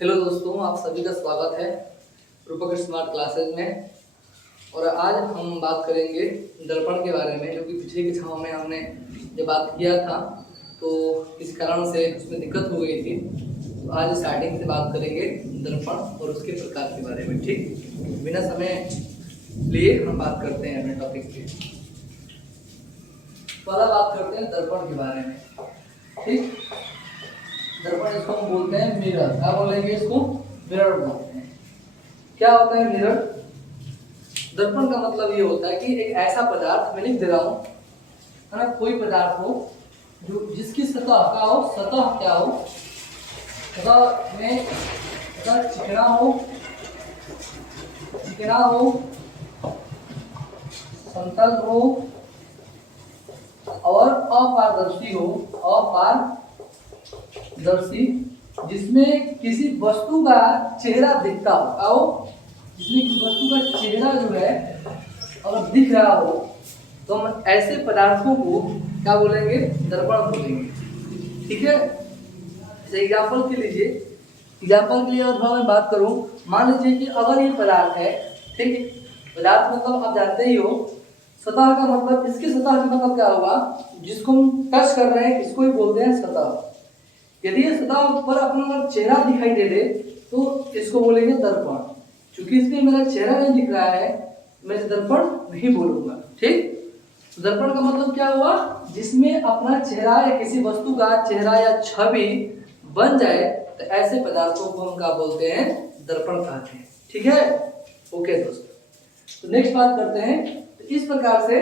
Hello दोस्तों, आप सभी का स्वागत है रूपक स्मार्ट क्लासेज में। और आज हम बात करेंगे दर्पण के बारे में, जो कि पिछली कक्षाओं में हमने जब बात किया था तो किसी कारण से उसमें दिक्कत हो गई थी। तो आज स्टार्टिंग से बात करेंगे दर्पण और उसके प्रकार के बारे में। ठीक, बिना समय लिए हम बात करते हैं अपने टॉपिक पे। पहला बात करते हैं दर्पण के बारे में। ठीक, दर्पण इसको हम बोलते हैं मिरर। क्या बोलेंगे इसको? मिरर बोलते हैं। क्या होता है मिरर? दर्पण का मतलब ये होता है कि एक ऐसा पदार्थ, मैं लिख दे रहा हूँ, है ना, कोई पदार्थ हो जो जिसकी सतह क्या हो, सतह क्या हो, सतह में अगर चिकना हो, समतल हो और अपारदर्शी हो, अपारदर्शी, जिसमें किसी वस्तु का चेहरा दिखता हो। क्या हो? जिसमें किसी वस्तु का चेहरा जो है अगर दिख रहा हो तो हम ऐसे पदार्थों को क्या बोलेंगे? दर्पण बोलेंगे। ठीक है, जैसे एग्जाम्पल के लिए अगर मैं बात करूं, मान लीजिए कि अगर ये पदार्थ है, ठीक है, पदार्थ मतलब आप जानते ही हो, सतह का मतलब, इसकी सतह का मतलब क्या होगा? जिसको हम टच कर रहे हैं इसको ही बोलते हैं सतह। यदि ये सतह पर अपना चेहरा दिखाई दे दे तो इसको बोलेंगे दर्पण। क्योंकि इसमें मेरा चेहरा नहीं दिख रहा है, मैं इसे दर्पण नहीं बोलूंगा। ठीक, तो दर्पण का मतलब क्या हुआ? जिसमें अपना चेहरा या किसी वस्तु का चेहरा या छवि बन जाए, तो ऐसे पदार्थों को हम क्या बोलते हैं? दर्पण कहते हैं। ठीक है, ओके दोस्तों, तो नेक्स्ट बात करते हैं। तो इस प्रकार से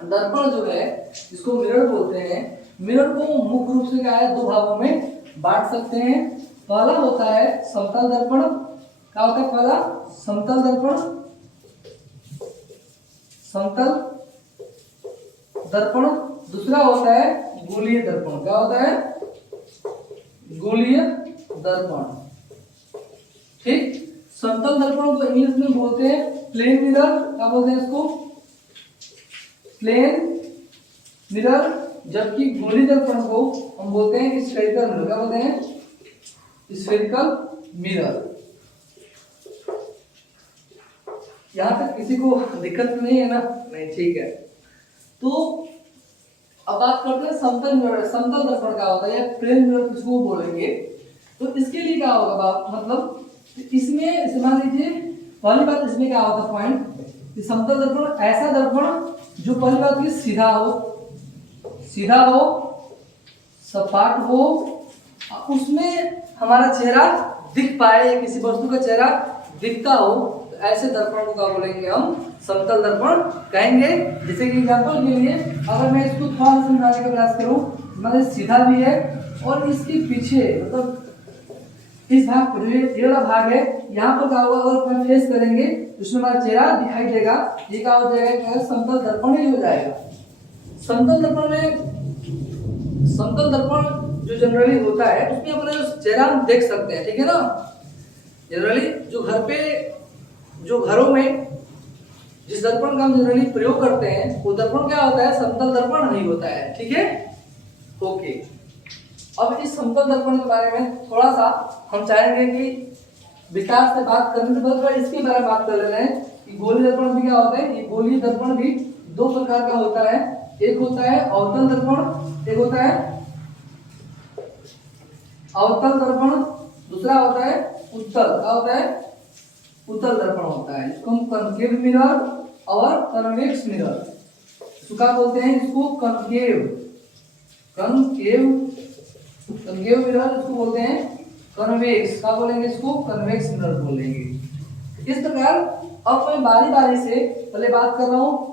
दर्पण जो है इसको मिरर बोलते हैं। मिरर को मुख्य रूप से क्या है, दो भागों में बांट सकते हैं। पहला होता है समतल दर्पण। क्या होता है पहला? समतल दर्पण। दूसरा होता है गोलीय दर्पण। क्या होता है? गोलीय दर्पण। ठीक, समतल दर्पण को इंग्लिश में बोलते हैं प्लेन मिरर। क्या बोलते हैं इसको? Plane mirror. जबकि गोलीय दर्पण को हम बोलते हैं स्फेरिकल मिरर। क्या बोलते हैं? Spherical mirror. यहां तक किसी को दिक्कत नहीं है ना? नहीं, ठीक है। तो अब बात करते हैं समतल मिरर। समतल दर्पण क्या होता है या प्लेन मिरर किसको बोलेंगे? तो इसके लिए क्या होगा मतलब, इसमें मान लीजिए पहली बात, इसमें क्या होता है पॉइंट, कि समतल दर्पण ऐसा दर्पण जो पहली बात की सीधा हो, सपाट हो, उसमें हमारा चेहरा दिख पाए या किसी वस्तु का चेहरा दिखता हो, तो ऐसे दर्पण को क्या बोलेंगे? हम समतल दर्पण कहेंगे। जैसे कि एग्जांपल के लिए अगर मैं इसको थोड़ा सा समझाने का प्रयास करूं, मतलब सीधा भी है और इसके पीछे मतलब इस भाग पर ये वाला भाग है, यहाँ पर क्या होगा, अगर मैं फेस करेंगे उसमें हमारा चेहरा दिखाई देगा। ये क्या हो जाएगा? समतल दर्पण ही हो जाएगा। समतल दर्पण जो जनरली होता है उसमें अपना जो चेहरा हम देख सकते हैं। ठीक है ना? जनरली जो घरों में जिस दर्पण का हम जनरली प्रयोग करते हैं वो दर्पण क्या होता है? समतल दर्पण नहीं होता है। ठीक है, ओके। अब इस समतल दर्पण के बारे में थोड़ा सा हम चाहेंगे कि विस्तार से बात करने से पहले इसके बारे में बात कर ले रहे हैं कि गोलीय दर्पण भी क्या होता है। ये गोलीय दर्पण भी दो प्रकार का होता है। एक होता है अवतल दर्पण, एक होता है अवतल दर्पण, दूसरा होता है उत्तल। क्या होता है? उत्तल दर्पण होता है। इसको हम कनकेव मिरर और कन्वेक्स मिरर, इसको क्या बोलते हैं? इसको कनकेव मिरर इसको बोलते हैं कन्वेक्स। क्या बोलेंगे? इसको कन्वेक्स मिरर बोलेंगे। इस प्रकार अब मैं बारी बारी से पहले बात कर रहा हूँ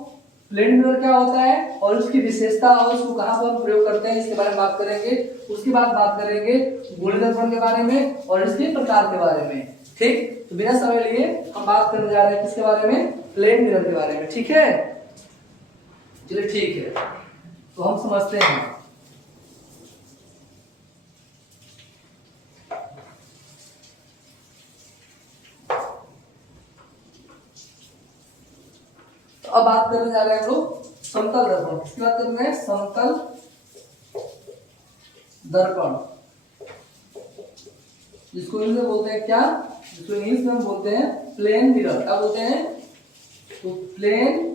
प्लेन मिरर क्या होता है और उसकी विशेषता और उसको कहाँ पर हम प्रयोग करते हैं, इसके बारे में बात करेंगे। उसके बाद बात करेंगे गोलीय दर्पण के बारे में और इसके प्रकार के बारे में। ठीक, तो बिना समय लिए हम बात करने जा रहे हैं किसके बारे में? प्लेन मिरर के बारे में। ठीक है, चलिए ठीक है, तो हम समझते हैं। तो अब बात करने जा रहे हैं हम लोग समतल दर्पण। किसकी बात कर रहे हैं? समतल दर्पण। जिसको इंग्लिश में बोलते हैं क्या, जिसको इंग्लिश में हम बोलते हैं प्लेन मिरर। क्या बोलते हैं? तो प्लेन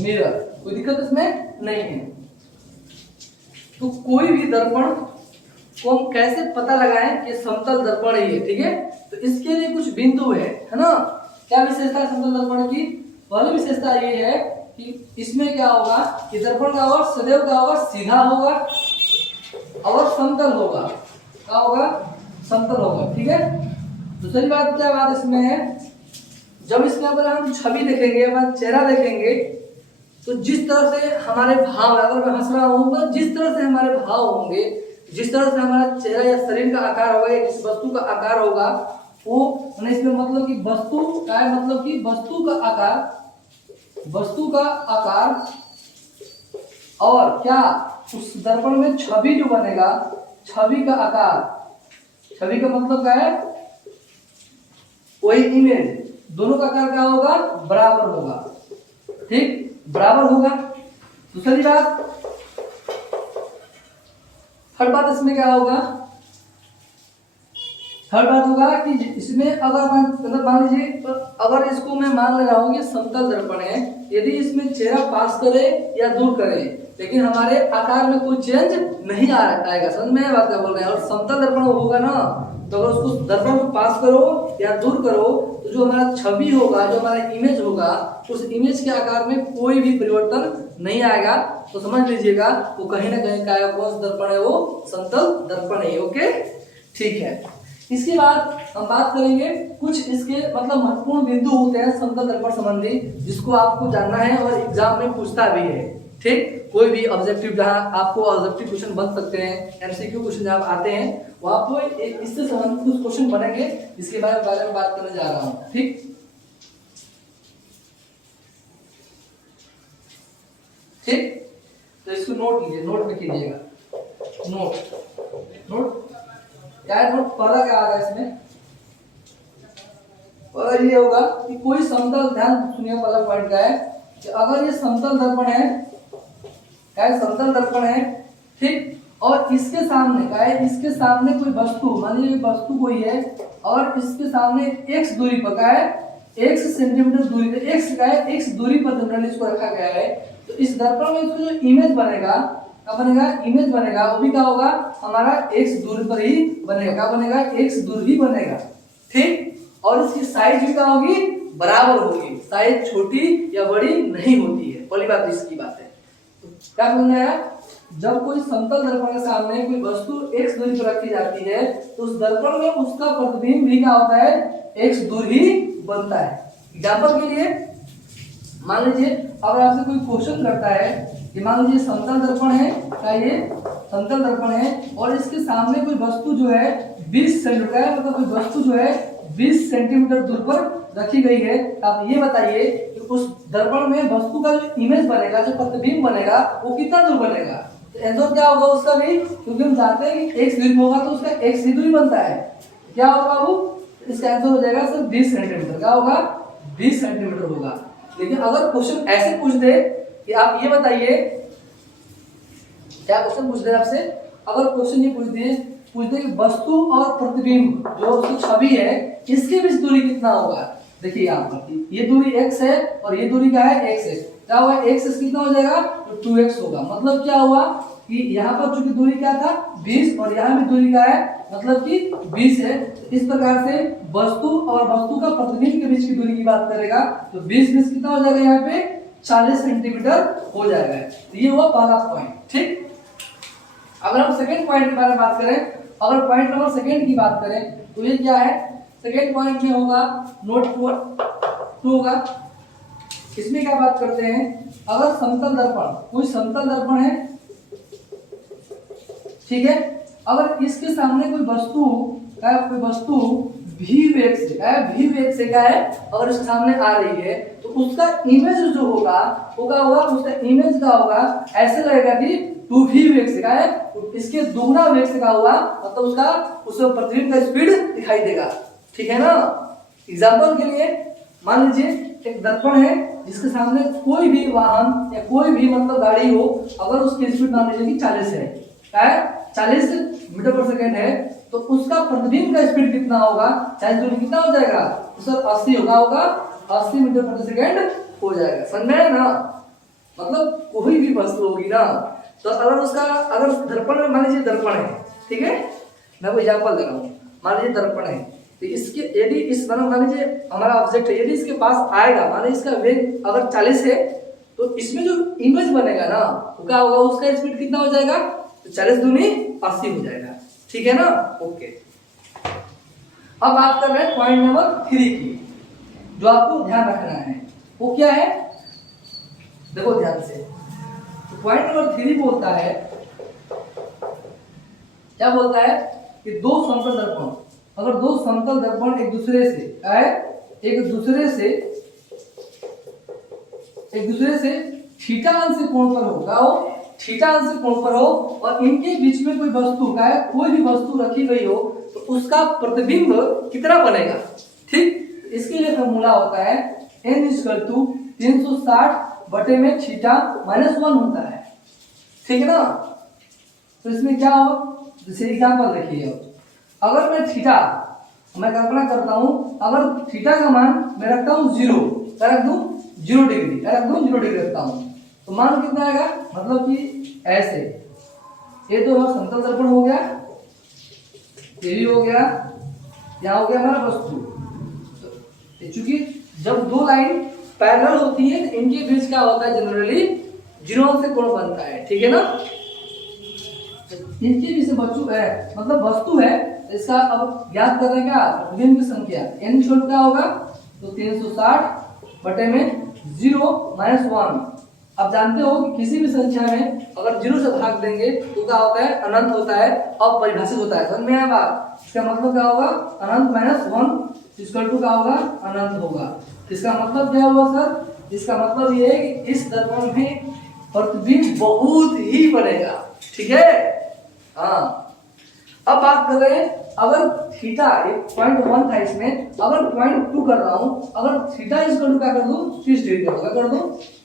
मिरर, कोई दिक्कत इसमें नहीं है। तो कोई भी दर्पण को हम कैसे पता लगाएं कि समतल दर्पण ही है, ठीक है? तो इसके लिए कुछ बिंदु है ना? क्या विशेषता है समतल दर्पण की? पहली विशेषता ये है कि इसमें क्या होगा कि दर्पण का अवर सदैव क्या होगा, सीधा होगा और समतल होगा। क्या होगा? समतल होगा, ठीक है? दूसरी बात क्या बात इसमें है, जब इसमें अगर हम छवि देखेंगे, हमारा चेहरा देखेंगे, तो जिस तरह से हमारे भाव, अगर मैं हंस रहा हूँ तो जिस तरह से हमारे भाव होंगे, जिस तरह से हमारा चेहरा या शरीर का आकार होगा या जिस वस्तु का आकार होगा, वो इसमें मतलब कि वस्तु का मतलब कि वस्तु का आकार और क्या उस दर्पण में छवि जो बनेगा, छवि का आकार, छवि का मतलब क्या है, वही इमेज, दोनों का आकार क्या होगा, बराबर होगा, ठीक, बराबर होगा। दूसरी बात, थर्ड बात इसमें क्या होगा, थर्ड बात होगा कि इसमें अगर मतलब मान लीजिए अगर इसको मैं मान ले रहा हूँ कि समतल दर्पण है, यदि इसमें चेहरा पास करे या दूर करे, लेकिन हमारे आकार में कोई चेंज नहीं आएगा, समझ में बात क्या बोल रहे हैं? और समतल दर्पण होगा ना, तो अगर उसको दर्पण को पास करो या दूर करो, तो जो हमारा छवि होगा, जो हमारा इमेज होगा, उस इमेज के आकार में कोई भी परिवर्तन नहीं आएगा। तो समझ लीजिएगा वो कहीं ना कहीं क्या कौन सा दर्पण है, वो समतल दर्पण है। ओके, ठीक है। इसके बाद हम बात करेंगे कुछ इसके मतलब महत्वपूर्ण बिंदु होते हैं समतल दर्पण संबंधी, जिसको आपको जानना है और एग्जाम में पूछता भी है, ठीक। कोई भी ऑब्जेक्टिव, जहां आपको ऑब्जेक्टिव क्वेश्चन बन सकते हैं, एमसीक्यू क्वेश्चन जहां आते हैं, वहां पर इससे संबंधित कुछ क्वेश्चन बनेंगे, इसके बारे में बात करने जा रहा हूं, ठीक। ठीक, तो इसको नोट कीजिए, नोट में कीजिएगा, नोट क्या है, नोट पहला क्या आ रहा है इसमें, और ये होगा कि कोई समतल, ध्यान सुनिए, पहला पॉइंट क्या है कि अगर ये समतल दर्पण है, क्या है, समतल दर्पण है, ठीक, और इसके सामने क्या है, इसके सामने कोई वस्तु, मान लीजिए वस्तु कोई है और इसके सामने x दूरी पर क्या है, x सेंटीमीटर दूरी पे, x क्या है, x दूरी पर जनरली इसको रखा गया है। तो इस दर्पण में इसको जो इमेज बनेगा, क्या बनेगा, इमेज बनेगा, वो भी क्या होगा, हमारा x दूरी पर ही बनेगा। क्या बनेगा, x दूरी ही बनेगा, ठीक। और इसकी साइज भी क्या होगी, बराबर होगी, साइज छोटी या बड़ी नहीं होती है। पहली बात इसकी बात है। तो क्या समझ आया, जब कोई समतल दर्पण के सामने कोई वस्तु x दूरी पर रखी जाती है, तो उस दर्पण में उसका प्रतिबिंब भी क्या होता है, x दूरी ही बनता है। एग्जाम्पल के लिए मान लीजिए अगर आपसे कोई क्वेश्चन करता है कि मान लीजिए समतल दर्पण है, क्या ये समतल दर्पण है और इसके सामने कोई वस्तु जो है 20 सेंटीमीटर, मतलब कोई वस्तु जो है 20 सेंटीमीटर दूर पर रखी गई है, आप ये बताइए कि उस दर्पण में वस्तु का जो इमेज बनेगा, जो प्रतिबिंब बनेगा, वो कितना दूर बनेगा। तो आंसर क्या होगा उसका भी, क्योंकि हम जानते हैं कि x दूरी होगा तो उसका x ही दूरी बनता है, क्या होगा वो, इसका आंसर हो जाएगा सर 20 सेंटीमीटर। क्या होगा, 20 सेंटीमीटर होगा। लेकिन अगर क्वेश्चन ऐसे पूछ दे कि आप ये बताइए, क्या क्वेश्चन पूछ दे आपसे, अगर क्वेश्चन ये पूछ दे कि वस्तु और प्रतिबिंब जो उसकी छवि है, इसके बीच दूरी कितना होगा। देखिए यहाँ पर ये दूरी x है और ये दूरी क्या है, x है। क्या होगा, x कितना हो जाएगा, तो 2x होगा। मतलब क्या हुआ कि यहाँ पर चूंकि दूरी क्या था 20 और यहाँ भी दूरी क्या है, मतलब कि 20 है। इस प्रकार से वस्तु और वस्तु का प्रतिबिंब के बीच की दूरी की बात करेगा तो 20 कितना हो जाएगा, यहाँ पे 40 सेंटीमीटर हो जाएगा। तो ये हुआ पहला पॉइंट, ठीक। अगर हम सेकेंड पॉइंट के बारे में बात करें, अगर पॉइंट नंबर सेकेंड की बात करें तो ये क्या है, सेकेंड पॉइंट में होगा नोट 2 होगा। इसमें क्या बात करते हैं, अगर समतल दर्पण, कोई समतल दर्पण है, ठीक है, अगर इसके सामने कोई वस्तु v वेग से क्या है, अगर इसके सामने आ रही है, तो उसका इमेज जो होगा उसका इमेज का होगा, ऐसे लगेगा कि 2v वेग से क्या है, इसके दुगना वेग से क्या हुआ, मतलब उसका प्रतिबिंब का स्पीड दिखाई देगा, ठीक है ना। एग्जाम्पल के लिए मान लीजिए एक दर्पण है जिसके सामने कोई भी वाहन या कोई भी मतलब गाड़ी हो, अगर उसकी स्पीड मान लीजिए कि 40 है, क्या है 40 मीटर पर सेकेंड है, तो उसका प्रतिबिंब का स्पीड कितना होगा, 40 दूनी कितना हो जाएगा, तो सर 80 होगा 80 मीटर प्रति सेकेंड हो जाएगा। समझ में आया ना, मतलब कोई भी वस्तु होगी ना, तो अगर उसका अगर दर्पण में मान लीजिए दर्पण है, ठीक है, मैं आपको एग्जांपल दे रहा हूँ, मान लीजिए दर्पण है, तो इसके यदि इस मान लीजिए हमारा ऑब्जेक्ट है, यदि इसके पास आएगा, मान लीजिए इसका वेग अगर 40 है, तो इसमें जो इमेज बनेगा ना, वो क्या होगा, उसका स्पीड कितना हो जाएगा, तो 40 दूनी 80 हो जाएगा। ठीक है ना, ओके। अब बात कर रहे हैं पॉइंट नंबर 3 की, जो आपको ध्यान रखना है, वो क्या है, देखो ध्यान से। तो पॉइंट नंबर 3 बोलता है, क्या बोलता है कि दो समतल दर्पण, अगर दो समतल दर्पण एक दूसरे से थीटा अंश से कोण पर हो, क्या हो, थीटा अंश से कोण पर हो, और इनके बीच में कोई वस्तु, क्या है, कोई भी वस्तु रखी गई हो, तो उसका प्रतिबिंब कितना बनेगा। ठीक, इसके लिए फॉर्मूला होता है n = 360 बटे में थीटा -1 होता है। ठीक है ना, तो इसमें क्या हो, जैसे एग्जांपल देखिए, अगर मैं थीटा, मैं कल्पना करता हूं, अगर थीटा का मान मैं रखता हूं 0, रख दूं 0 डिग्री, रख दूं 0 डिग्री रखता हूं, तो मान कितना आएगा, मतलब कि ऐसे, ये तो हमारा समतल दर्पण हो गया, ये भी हो गया, यहाँ हो गया हमारा वस्तु। चूंकि जब दो लाइन पैरेलल होती है, तो इनके बीच क्या होता है, जनरली 0 से कोण बनता है। ठीक है ना, इनके बीच वस्तु है, मतलब वस्तु है, इसका अब ज्ञात कर रहे हैं क्या, प्रतिबिंब की संख्या n छोटा क्या होगा, तो 360 बटे में 0 -1। अब जानते हो कि किसी भी संख्या में अगर 0 से भाग देंगे तो क्या होता है, अनंत होता है, अपरिभाषित होता है। समझ में आया बात, इसका मतलब क्या होगा, अनंत -1 = क्या होगा, अनंत होगा। इसका मतलब क्या हुआ सर, इसका मतलब ये है कि इस दर्पण में प्रतिबिंब बहुत ही बनेगा। ठीक है, हाँ। अब बात कर रहे हैं, अगर थीटा 0.1 था, इसमें अगर 0.2 कर रहा हूं, अगर थीटा = क्या कर दूं, 30 डिग्री का कर दूं,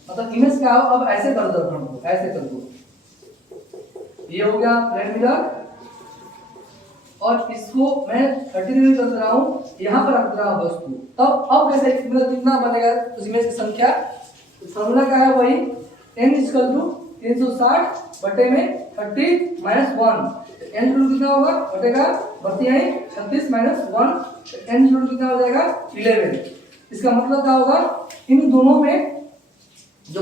मतलब इमेज क्या हो, अब ऐसे कर दो, ऐसे कर दो, ये हो गया प्लेन मिरर, और इसको मैं 30 डिग्री कर रहा हूं, यहां पर रख रहा हूं वस्तु, तब अब कैसे, मतलब कितना बनेगा उस इमेज की संख्या, तो फॉर्मूला क्या है, वही n = 360 बटे में 30 - 1, n कितना होगा, बटेगा बढ़ती आई 36 - 1, n कितना हो जाएगा, 11। इसका मतलब क्या होगा, इन दोनों में जो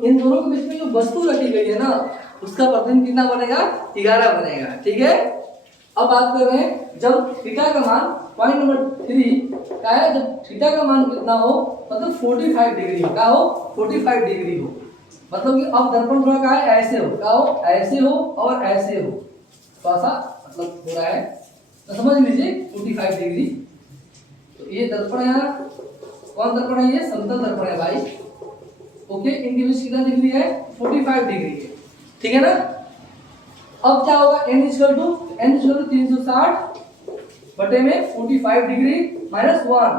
इन दोनों के बीच में जो वस्तु रखी गई है ना, उसका प्रतिबिंब कितना बनेगा, 11 बनेगा। ठीक है, अब बात कर रहे हैं, जब थीटा का मान, पॉइंट नंबर 3 क्या है, जब थीटा का मान कितना हो, मतलब 45 डिग्री हो, क्या हो, 45 डिग्री हो, मतलब कि अब दर्पण थोड़ा क्या है, ऐसे हो, क्या हो, ऐसे हो और ऐसे हो, थोड़ा सा मतलब हो रहा है, तो समझ लीजिए 45 डिग्री। तो ये दर्पण है, कौन दर्पण है, ये समतल दर्पण है भाई। ओके, इनके बीच कितना डिग्री है, 45 डिग्री है। ठीक है ना, अब क्या होगा, n = 360 बटे में 45 डिग्री -1,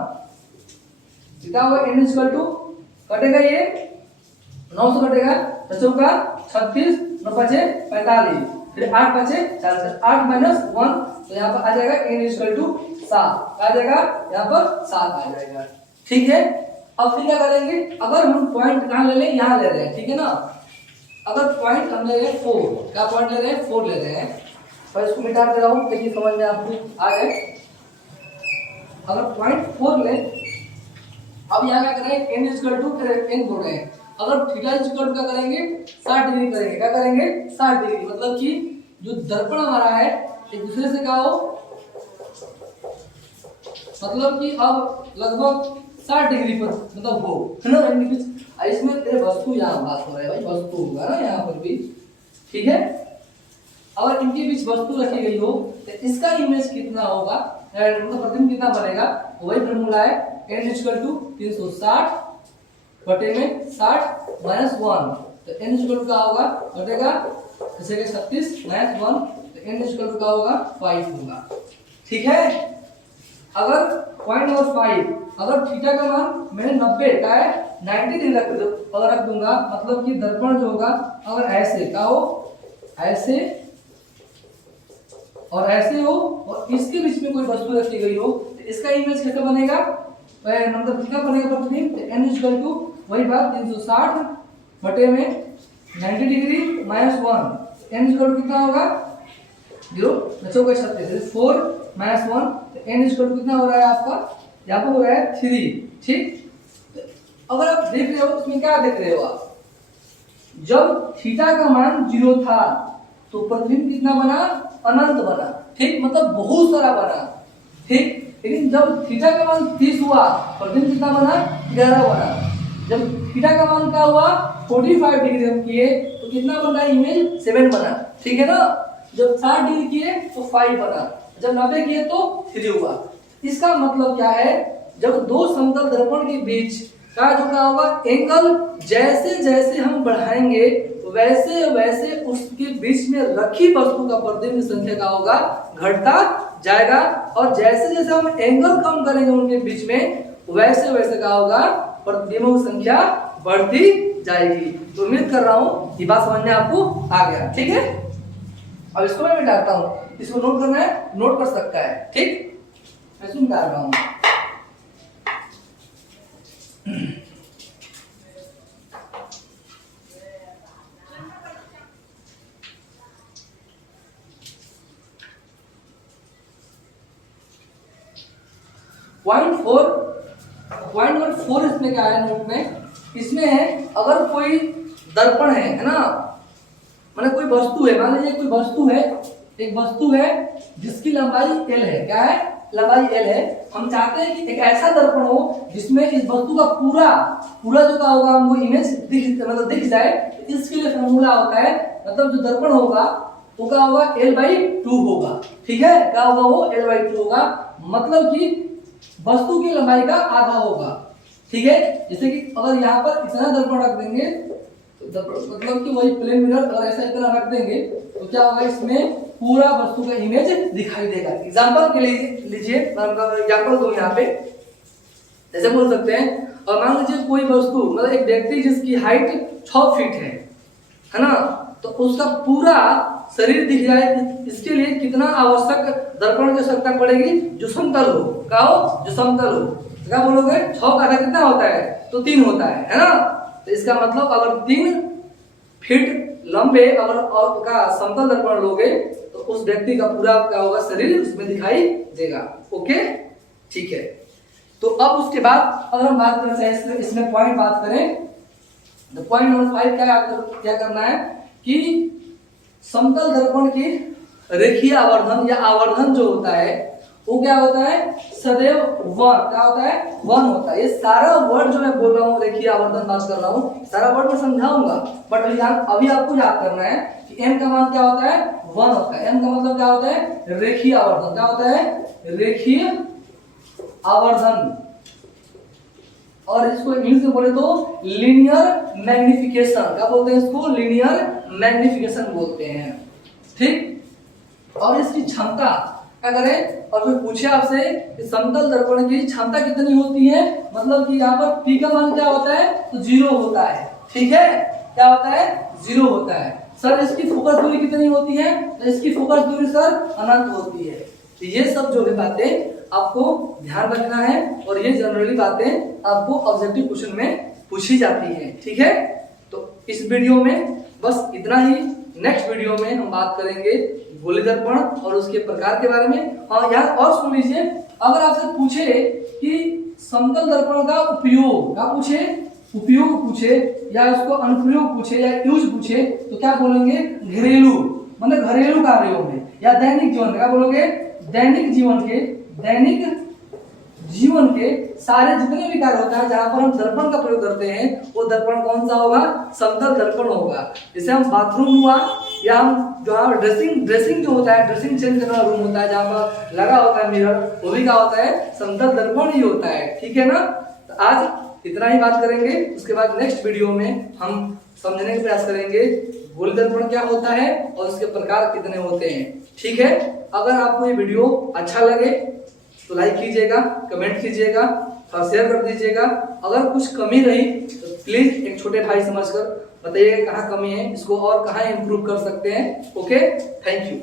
कितना होगा, n = कटेगा, ये 9 से कटेगा, 4 36, 9 5 45, फिर 8 5 40, 8 - 1, तो यहाँ पर आ जाएगा n = 7, आ जाएगा यहाँ पर 7 आ जाएगा। ठीक है, अब फिर क्या करेंगे, अगर हम पॉइंट कहाँ ले लें, यहाँ ले रहे हैं। ठीक है ना, अगर पॉइंट हम ले रहे हैं 4, क्या पॉइंट ले रहे हैं, 4 ले रहे हैं, और इसको मिटा दे रहा हूँ ताकि समझ में आपको आ जाए। अगर पॉइंट 4 ले, अब यहाँ क्या करें, n = फिर n बोल रहे हैं, अगर थीटा = क्या करेंगे, 60 डिग्री करेंगे, क्या करेंगे, 60 डिग्री, मतलब कि जो दर्पण हमारा है एक दूसरे से क्या हो, मतलब कि अब लगभग 60 डिग्री पर मतलब हो, है ना, इनके बीच, इसमें तेरे वस्तु यहाँ बात हो रहा है भाई, वस्तु होगा ना यहाँ पर भी। ठीक है, अगर इनके बीच वस्तु रखी गई हो, तो इसका इमेज कितना होगा, मतलब प्रतिबिंब कितना बनेगा, वही फॉर्मूला है n = 360 बटे में 60 - 1, तो n = क्या होगा, बटेगा जैसे 36 - 1, तो n = क्या होगा, 5 होगा। ठीक है, अगर पॉइंट नंबर 5, अगर थीटा का मान मैंने 90 का है, 90 डिग्री रख दूंगा, मतलब कि दर्पण जो होगा अगर ऐसे क्या हो, ऐसे और ऐसे हो और इसके बीच में कोई वस्तु रखी गई हो तो इसका इमेज कैसे बनेगा, मतलब कितना बनेगा प्रतिबिंब, n इक्वल टू वही बात 360 बटे में 90 degree minus 1, n equal to कितना होगा 0, बच्चों का 36 4 माइनस 1, तो n इक्वल टू कितना हो रहा है आपका, यहाँ पर हो रहा है 3, ठीक। तो अगर आप देख रहे हो इसमें क्या देख रहे हो आप, जब थीटा का मान 0 था तो प्रतिबिंब कितना बना, अनंत बना, ठीक, मतलब बहुत सारा बना, ठीक। लेकिन जब थीटा का मान 30 हुआ प्रतिबिंब कितना बना, 11 बना। जब थीटा का मान क्या हुआ 45 डिग्री हम किए तो कितना बन रहा है इमेज 7 बना, ठीक है ना। जब 60 डिग्री किए तो 5 बना, जब 90 किए तो 3 हुआ। इसका मतलब क्या है, जब दो समतल दर्पण के बीच का जो क्या होगा एंगल जैसे जैसे हम बढ़ाएंगे वैसे वैसे उसके बीच में रखी वस्तु का प्रतिबिंब संख्या का होगा घटता जाएगा, और जैसे जैसे हम एंगल कम करेंगे उनके बीच में वैसे वैसे क्या होगा प्रतिबिंबों की संख्या बढ़ती जाएगी। तो उम्मीद कर रहा हूँ ये बात समझ में आपको आ गया, ठीक है। अब इसको मैं मिटाता हूँ, इसको नोट करना है नोट कर सकता है, ठीक, मैं इसको मिटा रहा हूँ। पॉइंट नंबर 4 इसमें क्या है नोट में, इसमें है अगर कोई दर्पण है ना, माने कोई वस्तु है, मान लीजिए कोई वस्तु है, एक वस्तु है जिसकी लंबाई L है, क्या है लंबाई L है। हम चाहते हैं कि एक ऐसा दर्पण हो जिसमें इस वस्तु का पूरा जो का होगा हमको इमेज दिख जाए। इसके लिए फॉर्मूला होता है, मतलब जो दर्पण होगा वो क्या होगा L/2 होगा, ठीक है, क्या होगा वो L/2 होगा, मतलब कि वस्तु की लंबाई का आधा होगा, ठीक है। जैसे कि अगर यहाँ पर इतना दर्पण रख देंगे तो मतलब कि वही प्लेन मिरर अगर ऐसा इतना रख देंगे तो क्या होगा, इसमें पूरा वस्तु का इमेज दिखाई देगा। एग्जांपल के लिए लीजिए, मैं एग्जांपल दूं यहाँ पे, जैसे बोल सकते हैं, और मान लीजिए कोई वस्तु मतलब एक व्यक्ति जिसकी हाइट 6 फीट है ना, तो उसका पूरा शरीर दिख जाए, इसके लिए कितना आवश्यक दर्पण की आवश्यकता पड़ेगी, जो समतल हो, क्या हो, जो समतल हो। क्या बोलोगे 6 का आधा कितना होता है, तो 3 होता है ना। तो इसका मतलब अगर 3 फीट लंबे अगर का समतल दर्पण लोगे तो उस व्यक्ति का पूरा क्या होगा शरीर उसमें दिखाई देगा, ओके, ठीक है। तो अब उसके बाद अगर हम बात करें इसमें पॉइंट बात करें, तो पॉइंट नंबर 5 क्या करना है कि समतल दर्पण की रेखीय आवर्धन या आवर्धन जो होता है वो क्या होता है, सदैव 1, क्या होता है 1 होता है। ये सारा वर्ड जो मैं बोल रहा हूँ रेखीय आवर्धन बात कर रहा हूँ, सारा वर्ड मैं समझाऊंगा, बट अभी आपको याद करना है कि n का मान क्या होता है 1 होता है। n का मतलब क्या होता है रेखीय आवर्धन, क्या होता है रेखीय आवर्धन, और इसको इंग्लिश में बोले तो लीनियर मैग्निफिकेशन, क्या बोलते हैं इसको, लीनियर मैग्निफिकेशन बोलते हैं, ठीक। और इसकी क्षमता क्या करें, और कोई पूछे आपसे कि समतल दर्पण की क्षमता कितनी होती है, मतलब कि यहाँ पर P का मान क्या होता है, तो 0 होता है, ठीक है, क्या होता है 0 होता है। सर इसकी फोकस दूरी कितनी होती है, तो इसकी फोकस दूरी सर अनंत होती है। तो ये सब जो है बातें आपको ध्यान रखना है, और ये जनरली बातें आपको ऑब्जेक्टिव क्वेश्चन में पूछी जाती हैं, ठीक है। तो इस वीडियो में बस इतना ही, नेक्स्ट वीडियो में हम बात करेंगे गोली दर्पण और उसके प्रकार के बारे में। हाँ यार, और सुन लीजिए, अगर आपसे पूछे कि समतल दर्पण का उपयोग, क्या पूछे, उपयोग पूछे या उसको अनुप्रयोग पूछे या यूज पूछे, तो क्या बोलेंगे, घरेलू, मतलब घरेलू कार्यों में, या दैनिक जीवन में, क्या बोलोगे, दैनिक जीवन के सारे जितने भी कार्य होता है जहां पर हम दर्पण का प्रयोग करते हैं वो दर्पण कौन सा होगा, समतल दर्पण होगा। जैसे हम बाथरूम हुआ, या हम जहाँ ड्रेसिंग जो होता है, ड्रेसिंग चेंज करने वाला रूम होता है जहाँ पर लगा होता है मिरर, वो भी क्या होता है, समतल दर्पण ही होता है, ठीक है ना। तो आज इतना ही बात करेंगे, उसके बाद नेक्स्ट वीडियो में हम समझने का प्रयास करेंगे गोली दर्पण क्या होता है और उसके प्रकार कितने होते हैं, ठीक है। अगर आपको ये वीडियो अच्छा लगे तो लाइक कीजिएगा, कमेंट कीजिएगा, थोड़ा शेयर कर दीजिएगा। अगर कुछ कमी रही तो प्लीज एक छोटे भाई समझकर बताइए कहाँ कमी है, इसको और कहाँ इम्प्रूव कर सकते हैं, ओके, थैंक यू।